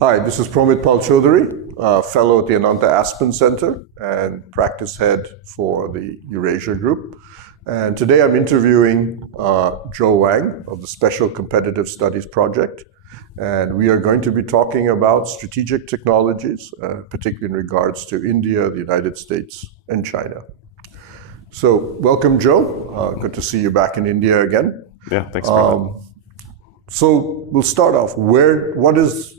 Hi, this is Pramit Pal Chaudhuri, fellow at the Ananta Aspen Center and practice head for the Eurasia Group. And today I'm interviewing Joe Wang of the Special Competitive Studies Project. And we are going to be talking about strategic technologies, particularly in regards to India, the United States, and China. So welcome, Joe. Good to see you back in India again. Yeah, thanks for So we'll start off. What is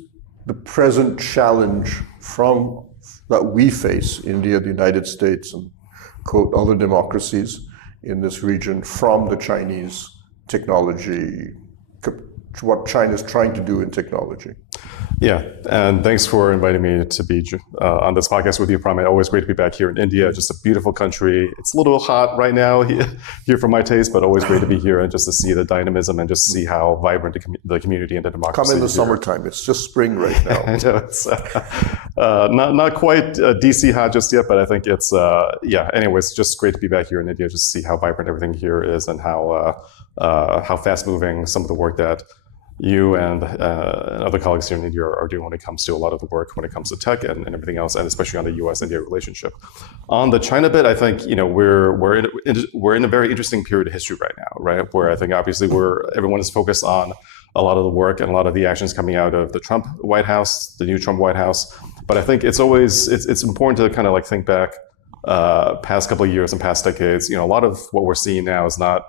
the present challenge that we face, India, the United States, and quote, other democracies in this region from the Chinese technology, what China is trying to do in technology? Yeah, and thanks for inviting me to be on this podcast with you, Pramit. Always great to be back here in India. Just a beautiful country. It's a little hot right now here for my taste, but always great to be here and just to see the dynamism and just see how vibrant the community and the democracy. Come in the here. summertime. It's just spring right now. I know it's not quite DC hot just yet, but I think it's Anyways, just great to be back here in India, just to see how vibrant everything here is and how fast moving some of the work that you and other colleagues here in India are doing when it comes to a lot of the work when it comes to tech and everything else, and especially on the U.S.-India relationship. On the China bit, I think we're in a very interesting period of history right now, right? Where I think obviously everyone is focused on a lot of the work and a lot of the actions coming out of the Trump White House, the new Trump White House. But I think it's important to kind of like think back past couple of years and past decades. A lot of what we're seeing now is not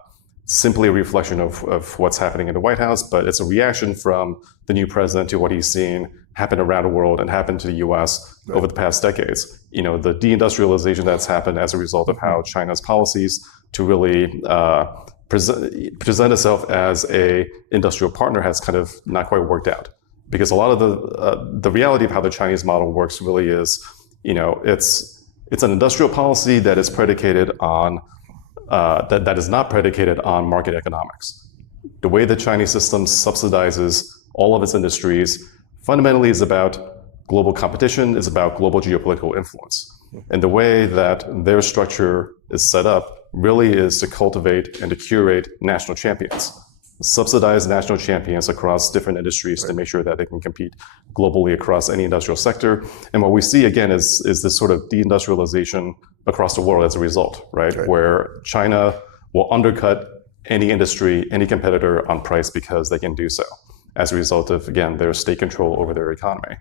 simply a reflection of what's happening in the White House, but it's a reaction from the new president to what he's seen happen around the world and happen to the U.S. over the past decades. The deindustrialization that's happened as a result of how China's policies to really present itself as a industrial partner has kind of not quite worked out. Because a lot of the reality of how the Chinese model works really is, it's an industrial policy that is predicated on that is not predicated on market economics. The way the Chinese system subsidizes all of its industries fundamentally is about global competition, is about global geopolitical influence. And the way that their structure is set up really is to cultivate and to curate national champions, subsidize national champions across different industries to make sure that they can compete globally across any industrial sector. And what we see again is this sort of deindustrialization across the world as a result, right? Where China will undercut any industry, any competitor on price because they can do so as a result of, again, their state control over their economy.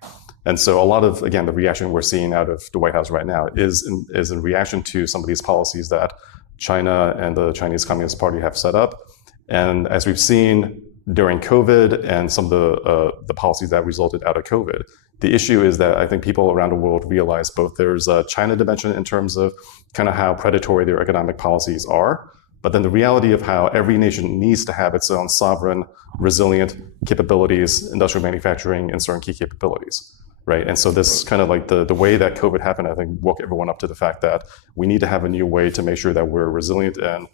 And so a lot of, again, the reaction we're seeing out of the White House right now is in reaction to some of these policies that China and the Chinese Communist Party have set up. And as we've seen during COVID and some of the policies that resulted out of COVID, the issue is that I think people around the world realize both there's a China dimension in terms of kind of how predatory their economic policies are, but then the reality of how every nation needs to have its own sovereign, resilient capabilities, industrial manufacturing, and certain key capabilities, right? And so this kind of like the way that COVID happened, I think woke everyone up to the fact that we need to have a new way to make sure that we're resilient in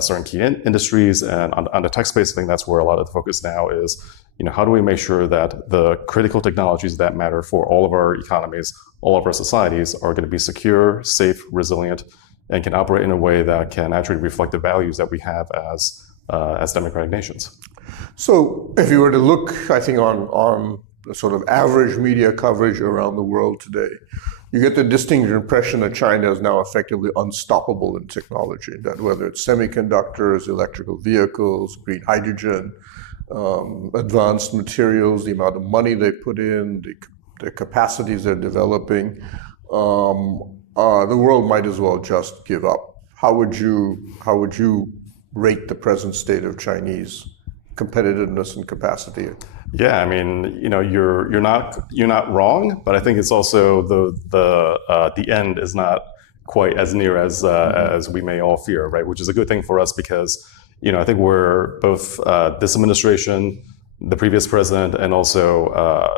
certain key industries. And on the tech space, I think that's where a lot of the focus now is, how do we make sure that the critical technologies that matter for all of our economies, all of our societies are going to be secure, safe, resilient, and can operate in a way that can actually reflect the values that we have as democratic nations. So if you were to look, I think, on the sort of average media coverage around the world today, you get the distinct impression that China is now effectively unstoppable in technology, that whether it's semiconductors, electrical vehicles, green hydrogen, advanced materials, the amount of money they put in, the capacities they're developing, the world might as well just give up. How would you rate the present state of Chinese competitiveness and capacity? Yeah, I mean, you're not wrong, but I think it's also the end is not quite as near as we may all fear, right? Which is a good thing for us because, I think we're both this administration, the previous president, and also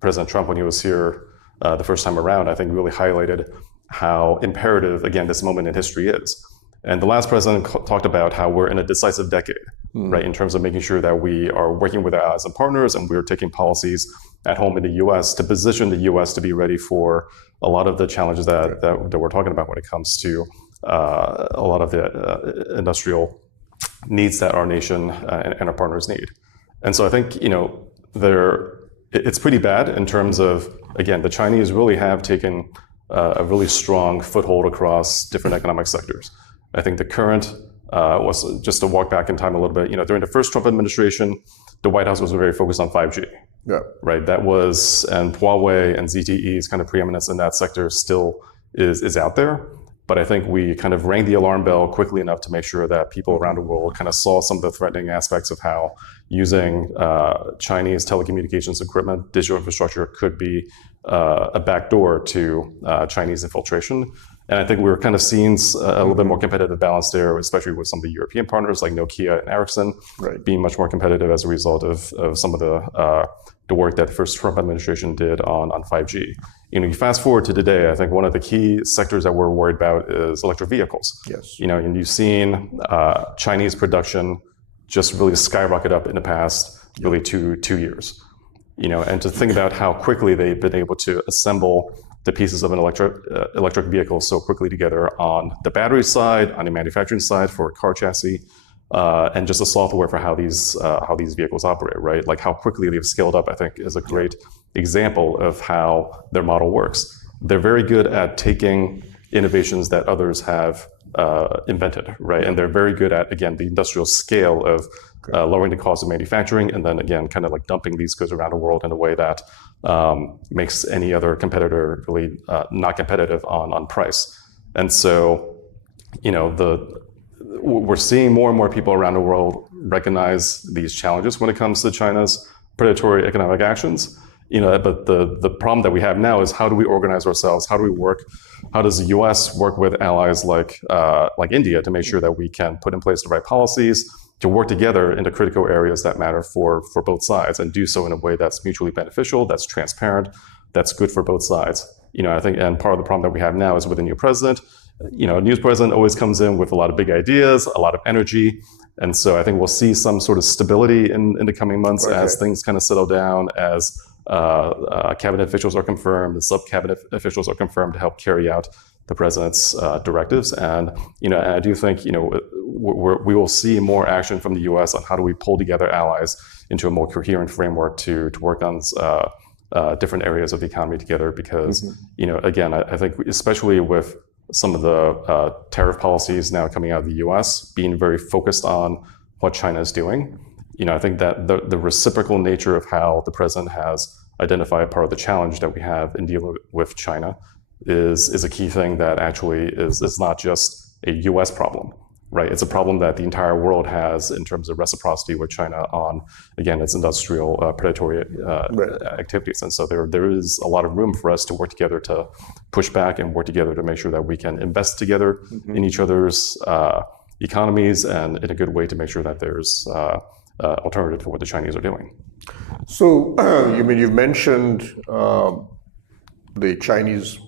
President Trump when he was here the first time around, I think really highlighted how imperative, again, this moment in history is. And the last president talked about how we're in a decisive decade, right, in terms of making sure that we are working with our allies and partners, and we're taking policies at home in the U.S. to position the U.S. to be ready for a lot of the challenges that we're talking about when it comes to a lot of the industrial needs that our nation and our partners need. And so I think, it's pretty bad in terms of, again, the Chinese really have taken a really strong foothold across different economic sectors. I think the current was, just to walk back in time a little bit, during the first Trump administration, the White House was very focused on 5G. Yeah. Right. That was, and Huawei and ZTE's kind of preeminence in that sector still is out there. But I think we kind of rang the alarm bell quickly enough to make sure that people around the world kind of saw some of the threatening aspects of how using Chinese telecommunications equipment, digital infrastructure could be a backdoor to Chinese infiltration. And I think we were kind of seeing a little bit more competitive balance there, especially with some of the European partners like Nokia and Ericsson, right, being much more competitive as a result of some of the work that the first Trump administration did on 5G. You fast forward to today, I think one of the key sectors that we're worried about is electric vehicles. Yes. And you've seen Chinese production just really skyrocket up in the past really two years. And to think about how quickly they've been able to assemble the pieces of an electric vehicle so quickly together on the battery side, on the manufacturing side for a car chassis, and just the software for how these vehicles operate, right? Like how quickly they've scaled up, I think, is a great example of how their model works. They're very good at taking innovations that others have invented, right? And they're very good at, again, the industrial scale of lowering the cost of manufacturing, and then again, kind of like dumping these goods around the world in a way that makes any other competitor really not competitive on price. And so, we're seeing more and more people around the world recognize these challenges when it comes to China's predatory economic actions. But the problem that we have now is how do we organize ourselves? How do we work? How does the U.S. work with allies like India to make sure that we can put in place the right policies to work together in the critical areas that matter for both sides, and do so in a way that's mutually beneficial, that's transparent, that's good for both sides. I think, and part of the problem that we have now is with the new president. A new president always comes in with a lot of big ideas, a lot of energy. And so I think we'll see some sort of stability in the coming months as things kind of settle down, as cabinet officials are confirmed, the sub-cabinet officials are confirmed to help carry out the president's directives. And, and I do think, we will see more action from the U.S. on how do we pull together allies into a more coherent framework to work on different areas of the economy together. Because, again, I think especially with some of the tariff policies now coming out of the U.S. being very focused on what China is doing, I think that the reciprocal nature of how the president has identified part of the challenge that we have in dealing with China is a key thing that actually is not just a U.S. problem, right? It's a problem that the entire world has in terms of reciprocity with China on, again, its industrial predatory activities. And so there is a lot of room for us to work together to push back and work together to make sure that we can invest together in each other's economies, and in a good way to make sure that there's alternative to what the Chinese are doing. So, you've mentioned the Chinese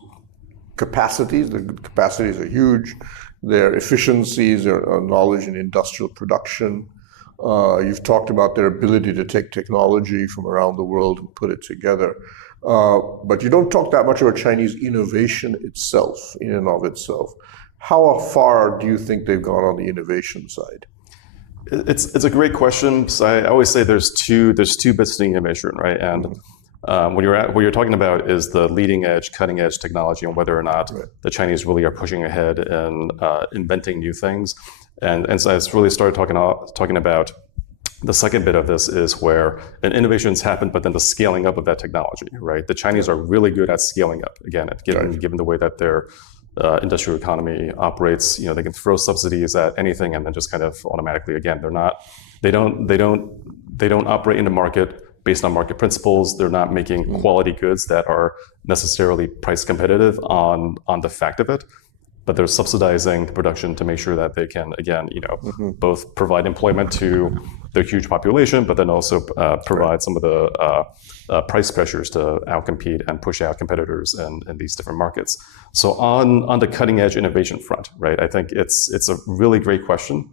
capacities. The capacities are huge. Their efficiencies, their knowledge in industrial production. You've talked about their ability to take technology from around the world and put it together. But you don't talk that much about Chinese innovation itself, in and of itself. How far do you think they've gone on the innovation side? It's a great question. So I always say there's two bits to innovation, right? And what you're talking about is the leading edge, cutting edge technology, and whether or not the Chinese really are pushing ahead and inventing new things. And so I really started talking about the second bit of this is where an innovations happen, but then the scaling up of that technology, right? The Chinese are really good at scaling up. Again, given the way that their industrial economy operates, they can throw subsidies at anything and then just kind of automatically, again, they don't operate in the market based on market principles. They're not making quality goods that are necessarily price competitive on the fact of it, but they're subsidizing the production to make sure that they can, again, both provide employment to their huge population, but then also provide some of the price pressures to outcompete and push out competitors in these different markets. So on the cutting edge innovation front, right? I think it's a really great question.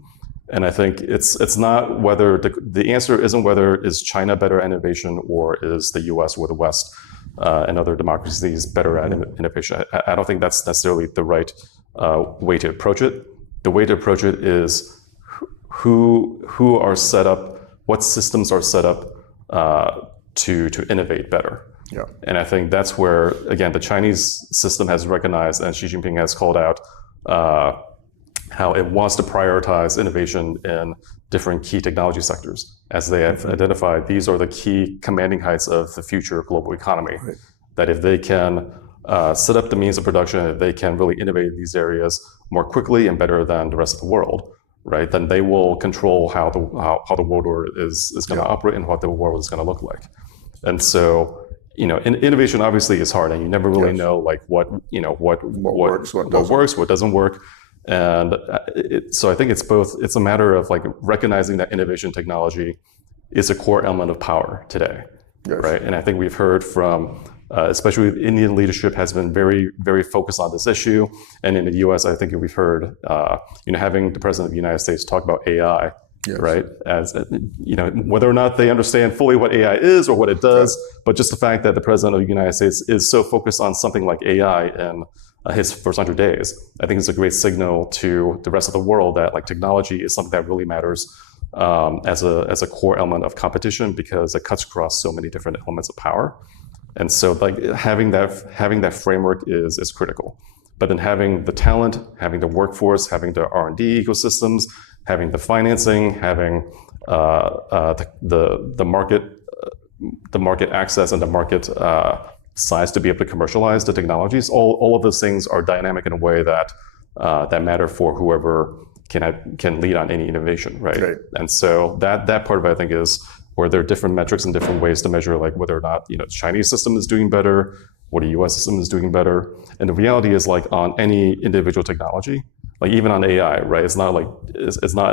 And I think it's not whether the answer isn't whether is China better at innovation or is the U.S. or the West and other democracies better at innovation. I don't think that's necessarily the right way to approach it. The way to approach it is who are set up, what systems are set up to innovate better. Yeah. And I think that's where, again, the Chinese system has recognized, and Xi Jinping has called out how it wants to prioritize innovation in different key technology sectors, as they have identified these are the key commanding heights of the future global economy. Right. That if they can set up the means of production, if they can really innovate in these areas more quickly and better than the rest of the world, right, then they will control how the world order is going to operate and what the world is going to look like. And so, innovation obviously is hard, and you never really know like what works, what doesn't work. And so I think it's a matter of like recognizing that innovation technology is a core element of power today, right? And I think we've heard from, especially Indian leadership has been very, very focused on this issue. And in the US, I think we've heard, having the president of the United States talk about AI, right? As, whether or not they understand fully what AI is or what it does, but just the fact that the president of the United States is so focused on something like AI and his first 100 days, I think it's a great signal to the rest of the world that like technology is something that really matters as a core element of competition, because it cuts across so many different elements of power. And so like having that framework is critical. But then having the talent, having the workforce, having the R&D ecosystems, having the financing, having the market access and the market size to be able to commercialize the technologies, all of those things are dynamic in a way that matter for whoever can lead on any innovation, right? And so that part of it, I think, is where there are different metrics and different ways to measure like whether or not the Chinese system is doing better, what the US system is doing better. And the reality is like on any individual technology, like even on AI, right? It's not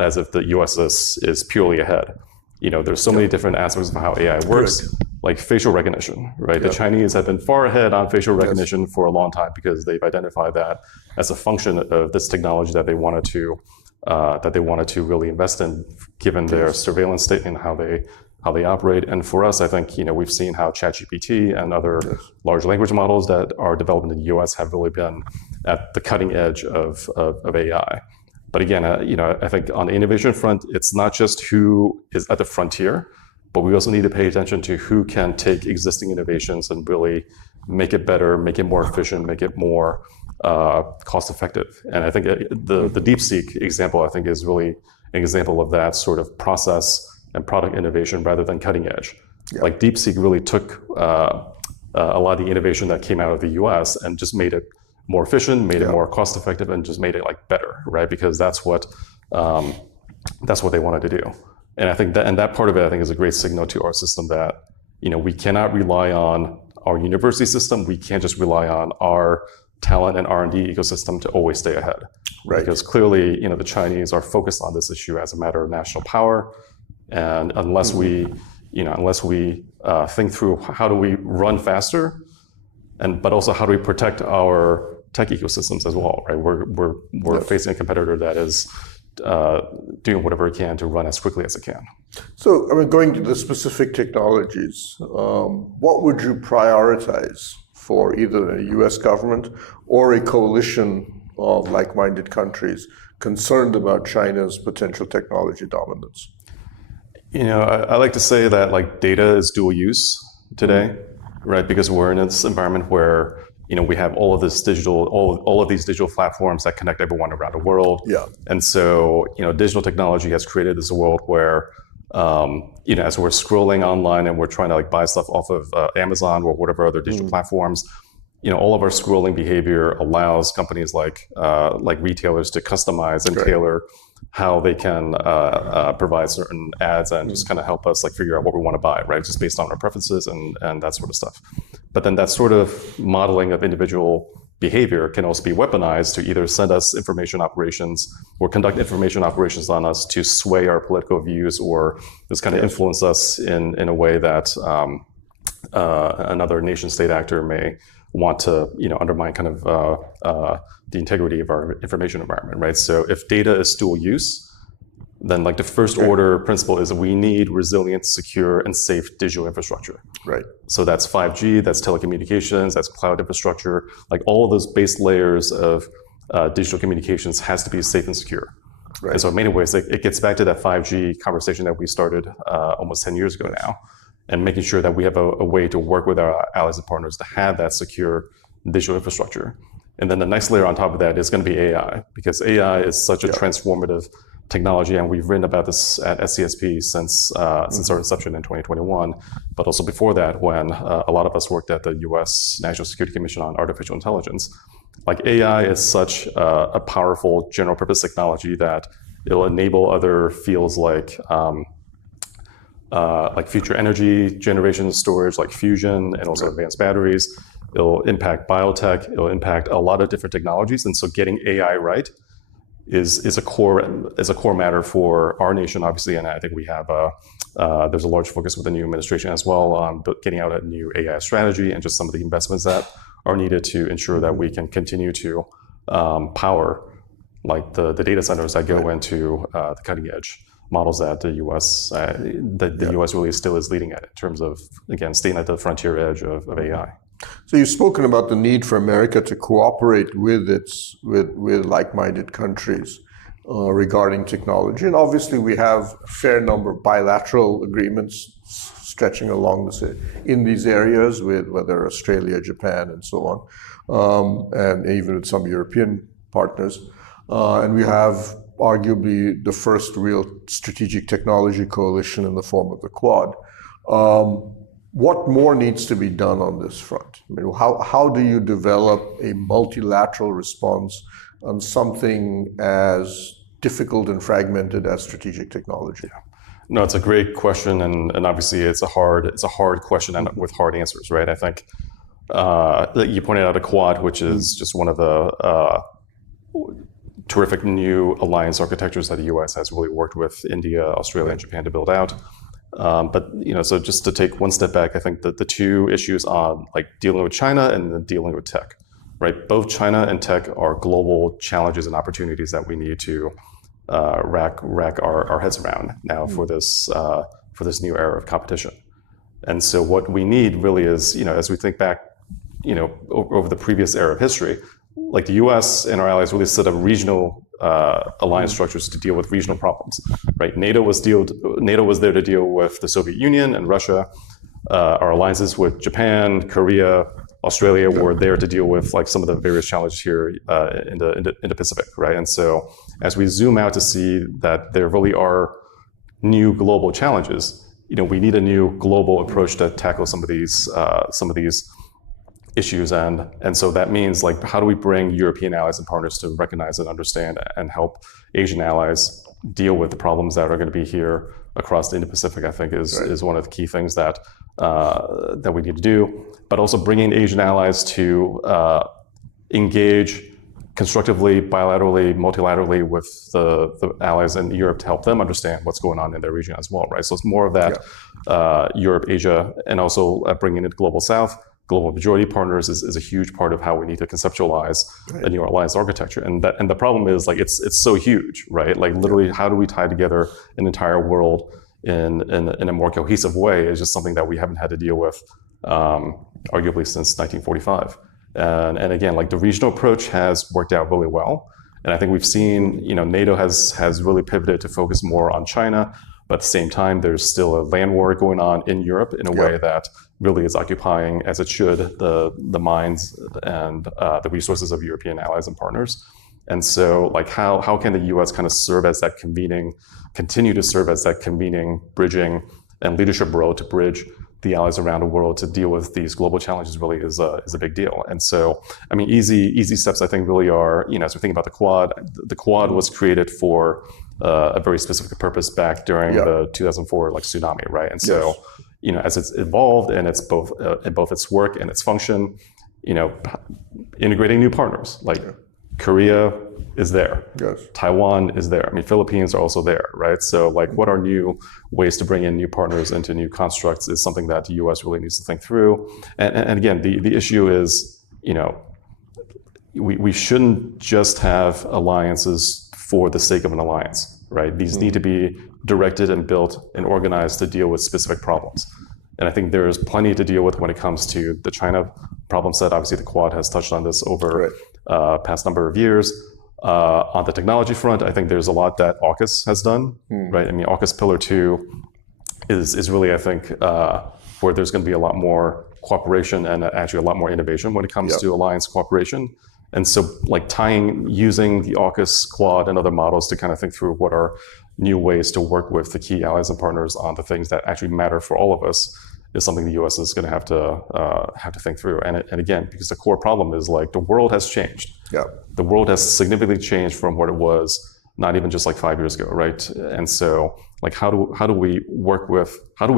as if the US is purely ahead. There's so many different aspects of how AI works, like facial recognition, right? The Chinese have been far ahead on facial recognition for a long time because they've identified that as a function of this technology that they wanted to really invest in, given their surveillance state and how they operate. And for us, I think, we've seen how ChatGPT and other large language models that are developed in the US have really been at the cutting edge of AI. But again, I think on the innovation front, it's not just who is at the frontier, but we also need to pay attention to who can take existing innovations and really make it better, make it more efficient, make it more cost effective. And I think the DeepSeek example, I think, is really an example of that sort of process and product innovation rather than cutting edge. Like DeepSeek really took a lot of the innovation that came out of the US and just made it more efficient, made it more cost effective, and just made it like better, right? Because that's what they wanted to do. And I think that part of it, I think, is a great signal to our system that, we cannot rely on our university system. We can't just rely on our talent and R&D ecosystem to always stay ahead. Right. Because clearly, the Chinese are focused on this issue as a matter of national power. And unless we think through how do we run faster, but also how do we protect our tech ecosystems as well, right? We're facing a competitor that is doing whatever it can to run as quickly as it can. So, going to the specific technologies, what would you prioritize for either the US government or a coalition of like-minded countries concerned about China's potential technology dominance? I like to say that like data is dual use today, right? Because we're in this environment where we have all of these digital platforms that connect everyone around the world. Yeah. And so digital technology has created this world where as we're scrolling online and we're trying to like buy stuff off of Amazon or whatever other digital platforms, all of our scrolling behavior allows companies like retailers to customize and tailor how they can provide certain ads and just kind of help us like figure out what we want to buy, right? Just based on our preferences and that sort of stuff. But then that sort of modeling of individual behavior can also be weaponized to either send us information operations or conduct information operations on us to sway our political views or just kind of influence us in a way that another nation state actor may want to undermine kind of the integrity of our information environment, right? So if data is dual use, then like the first order principle is we need resilient, secure, and safe digital infrastructure. Right. So that's 5G, that's telecommunications, that's cloud infrastructure. Like all of those base layers of digital communications has to be safe and secure. Right. And so in many ways, it gets back to that 5G conversation that we started almost 10 years ago now. and making sure that we have a way to work with our allies and partners to have that secure digital infrastructure. And then the next layer on top of that is going to be AI, because AI is such a transformative technology, and we've written about this at SCSP since our inception in 2021, but also before that, when a lot of us worked at the U.S. National Security Commission on Artificial Intelligence. Like, AI is such a powerful general purpose technology that it'll enable other fields like future energy generation and storage, like fusion, and also advanced batteries. It'll impact biotech. It'll impact a lot of different technologies, and so getting AI right is a core matter for our nation, obviously. And I think we have there's a large focus with the new administration as well on getting out a new AI strategy and just some of the investments that are needed to ensure that we can continue to power like the data centers that go into the cutting edge models that the U.S. The U.S. really still is leading at in terms of, again, staying at the frontier edge of AI. So you've spoken about the need for America to cooperate with like-minded countries regarding technology, and obviously we have a fair number of bilateral agreements stretching along in these areas with whether Australia, Japan, and so on, and even with some European partners, and we have arguably the first real strategic technology coalition in the form of the Quad. What more needs to be done on this front? I mean, how do you develop a multilateral response on something as difficult and fragmented as strategic technology? No, it's a great question, and obviously it's a hard question and with hard answers, right? I think you pointed out a Quad, which is just one of the terrific new alliance architectures that the U.S. has really worked with India, Australia, and Japan to build out. But so just to take one step back, I think that the two issues on like dealing with China and then dealing with tech, right? Both China and tech are global challenges and opportunities that we need to rack our heads around now for this new era of competition. And so what we need really is, as we think back, over the previous era of history, like the U.S. and our allies really set up regional alliance structures to deal with regional problems, right? NATO was there to deal with the Soviet Union and Russia. Our alliances with Japan, Korea, Australia were there to deal with like some of the various challenges here in the Pacific, right? And so as we zoom out to see that there really are new global challenges, we need a new global approach to tackle some of these issues, and so that means like how do we bring European allies and partners to recognize and understand and help Asian allies deal with the problems that are going to be here across the Indo-Pacific, I think is one of the key things that we need to do. But also bringing Asian allies to engage constructively, bilaterally, multilaterally with the allies in Europe to help them understand what's going on in their region as well, right? So it's more of that Europe, Asia, and also bringing it Global South. Global majority partners is a huge part of how we need to conceptualize a new alliance architecture. And the problem is like it's so huge, right? Like literally, how do we tie together an entire world in a more cohesive way is just something that we haven't had to deal with arguably since 1945. And again, like the regional approach has worked out really well. And I think we've seen, NATO has really pivoted to focus more on China, but at the same time, there's still a land war going on in Europe in a way that really is occupying, as it should, the minds and the resources of European allies and partners. And so, like, how can the U.S. kind of continue to serve as that convening, bridging, and leadership role to bridge the allies around the world to deal with these global challenges really is a big deal. And so, I mean, easy steps I think really are, as we think about the Quad was created for a very specific purpose back during the 2004 tsunami, right? And so, as it's evolved and it's both in both its work and its function, integrating new partners like Korea is there, Taiwan is there. I mean, Philippines are also there, right? So, like, what are new ways to bring in new partners into new constructs is something that the U.S. really needs to think through. And again, the issue is, we shouldn't just have alliances for the sake of an alliance, right? These need to be directed and built and organized to deal with specific problems. And I think there's plenty to deal with when it comes to the China problem set. Obviously, the Quad has touched on this over past number of years. On the technology front, I think there's a lot that AUKUS has done, right? I mean, AUKUS Pillar 2 is really, I think, where there's going to be a lot more cooperation and actually a lot more innovation when it comes to alliance cooperation. And so like using the AUKUS, Quad, and other models to kind of think through what are new ways to work with the key allies and partners on the things that actually matter for all of us is something the U.S. is going to have to think through. And again, because the core problem is like the world has changed. Yeah. The world has significantly changed from what it was not even just like 5 years ago, right? And so like how do we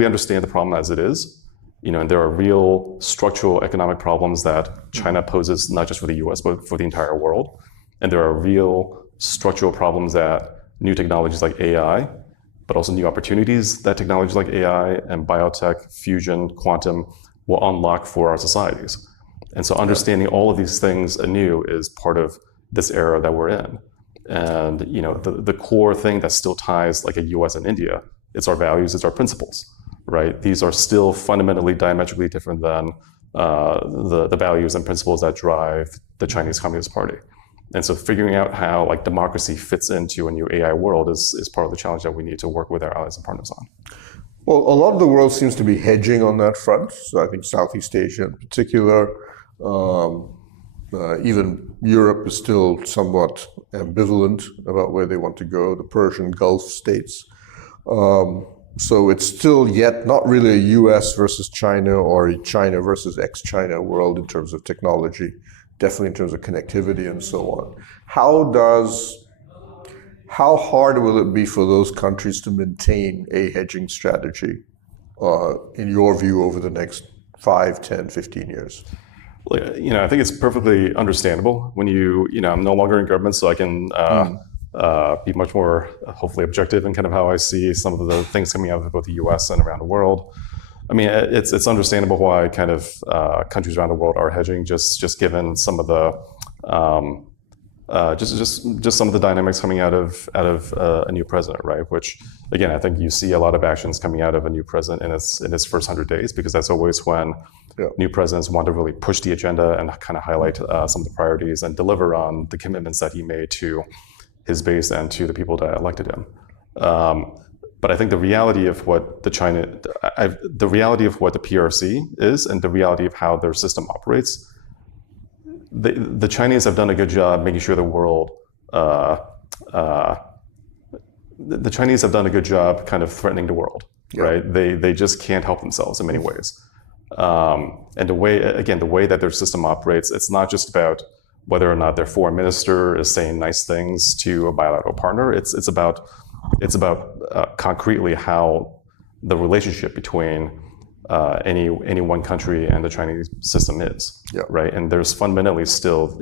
understand the problem as it is? And there are real structural economic problems that China poses, not just for the US, but for the entire world. And there are real structural problems that new technologies like AI, but also new opportunities that technologies like AI and biotech, fusion, quantum will unlock for our societies. And so understanding all of these things anew is part of this era that we're in. And the core thing that still ties like a US and India, it's our values, it's our principles. Right? These are still fundamentally diametrically different than the values and principles that drive the Chinese Communist Party. And so figuring out how like democracy fits into a new AI world is part of the challenge that we need to work with our allies and partners on. Well, a lot of the world seems to be hedging on that front. So I think Southeast Asia in particular, even Europe is still somewhat ambivalent about where they want to go, the Persian Gulf states. So it's still yet not really a US versus China or a China versus ex-China world in terms of technology, definitely in terms of connectivity and so on. How hard will it be for those countries to maintain a hedging strategy, in your view, over the next 5, 10, 15 years? I think it's perfectly understandable when I'm no longer in government, so I can be much more hopefully objective in kind of how I see some of the things coming out of both the U.S. and around the world. I mean, it's understandable why kind of countries around the world are hedging, just given some of the just some of the dynamics coming out of a new president, right? Which again, I think you see a lot of actions coming out of a new president in his first 100 days, because that's always when new presidents want to really push the agenda and kind of highlight some of the priorities and deliver on the commitments that he made to his base and to the people that elected him. But I think the reality of what the PRC is and the reality of how their system operates, the Chinese have done a good job making sure the world. The Chinese have done a good job kind of threatening the world, right? They just can't help themselves in many ways. And the way that their system operates, it's not just about whether or not their foreign minister is saying nice things to a bilateral partner. It's about concretely how the relationship between any one country and the Chinese system is, right? And there's fundamentally still,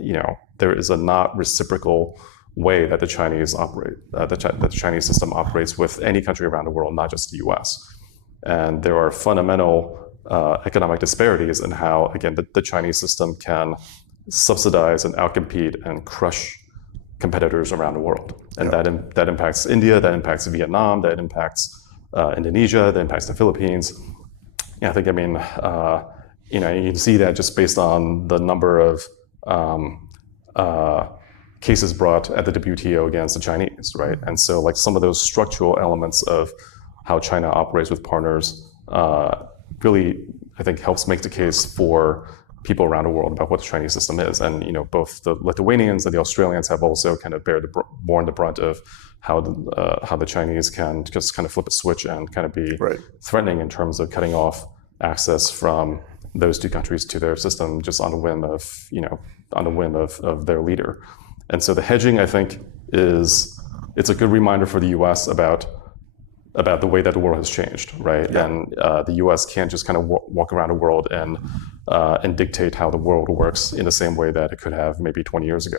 there is a not reciprocal way that the Chinese operate, that the Chinese system operates with any country around the world, not just the U.S. And there are fundamental economic disparities in how, again, the Chinese system can subsidize and outcompete and crush competitors around the world. And that impacts India, that impacts Vietnam, that impacts Indonesia, that impacts the Philippines. I think, you can see that just based on the number of cases brought at the WTO against the Chinese, right? And so like some of those structural elements of how China operates with partners really, I think, helps make the case for people around the world about what the Chinese system is. And both the Lithuanians and the Australians have also kind of borne the brunt of how the Chinese can just kind of flip a switch and kind of be threatening in terms of cutting off access from those two countries to their system just on the whim of their leader. And so the hedging, I think, it's a good reminder for the U.S. about the way that the world has changed, right? Yeah. And the U.S. can't just kind of walk around the world and dictate how the world works in the same way that it could have maybe 20 years ago.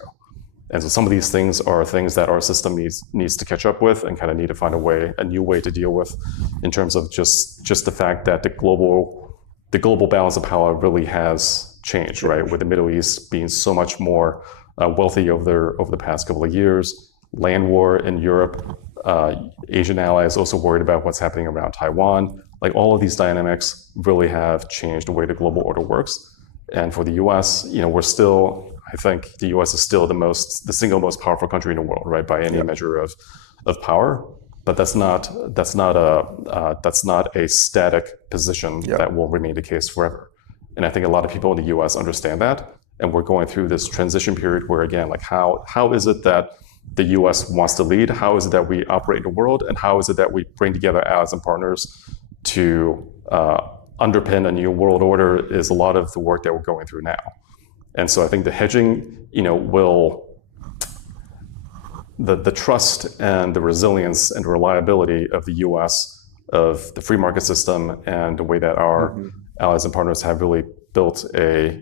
And so some of these things are things that our system needs to catch up with and kind of need to find a new way to deal with, in terms of just the fact that the global balance of power really has changed, right? With the Middle East being so much more wealthy over the past couple of years, land war in Europe, Asian allies also worried about what's happening around Taiwan. Like all of these dynamics really have changed the way the global order works. And for the U.S., I think the U.S. is still the single most powerful country in the world, right, by any measure of power. but that's not a static position that will remain the case forever. And I think a lot of people in the U.S. understand that, and we're going through this transition period where, again, like how is it that the U.S. wants to lead? How is it that we operate in the world? And how is it that we bring together allies and partners to underpin a new world order is a lot of the work that we're going through now. And so I think the hedging, the trust and the resilience and reliability of the U.S., of the free market system, and the way that our allies and partners have really built a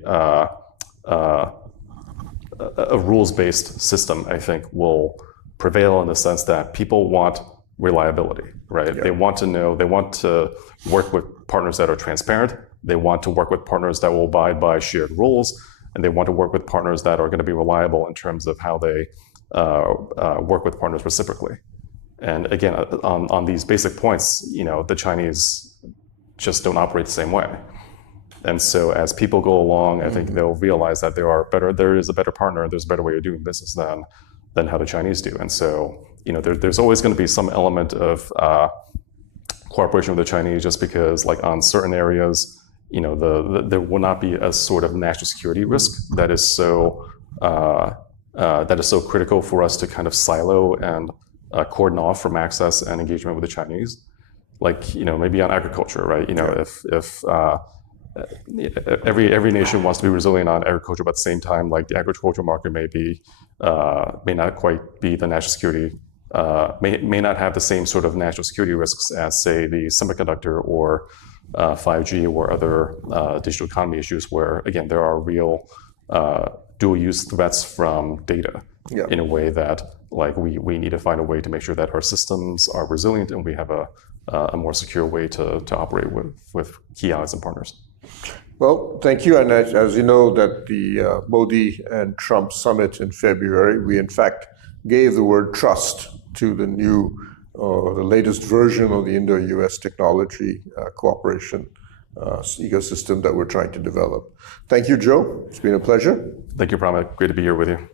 rules-based system, I think, will prevail in the sense that people want reliability, right? They want to know, they want to work with partners that are transparent. They want to work with partners that will abide by shared rules, and they want to work with partners that are going to be reliable in terms of how they work with partners reciprocally. And again, on these basic points, the Chinese just don't operate the same way. And so as people go along, I think they'll realize that there is a better partner, there's a better way of doing business than how the Chinese do. And so, there's always going to be some element of cooperation with the Chinese, just because, like, on certain areas, there will not be a sort of national security risk that is so critical for us to kind of silo and cordon off from access and engagement with the Chinese. Like, maybe on agriculture, right? If every nation wants to be resilient on agriculture, but at the same time, like, the agricultural market may not quite be the national security, may not have the same sort of national security risks as, say, the semiconductor or 5G or other digital economy issues, where, again, there are real dual-use threats from data in a way that, like, we need to find a way to make sure that our systems are resilient and we have a more secure way to operate with key allies and partners. Well, thank you. And as you know, that the Modi and Trump summit in February, we in fact gave the word trust to the new, the latest version of the Indo-US technology cooperation ecosystem that we're trying to develop. Thank you, Joe. It's been a pleasure. Thank you, Pramit. Great to be here with you.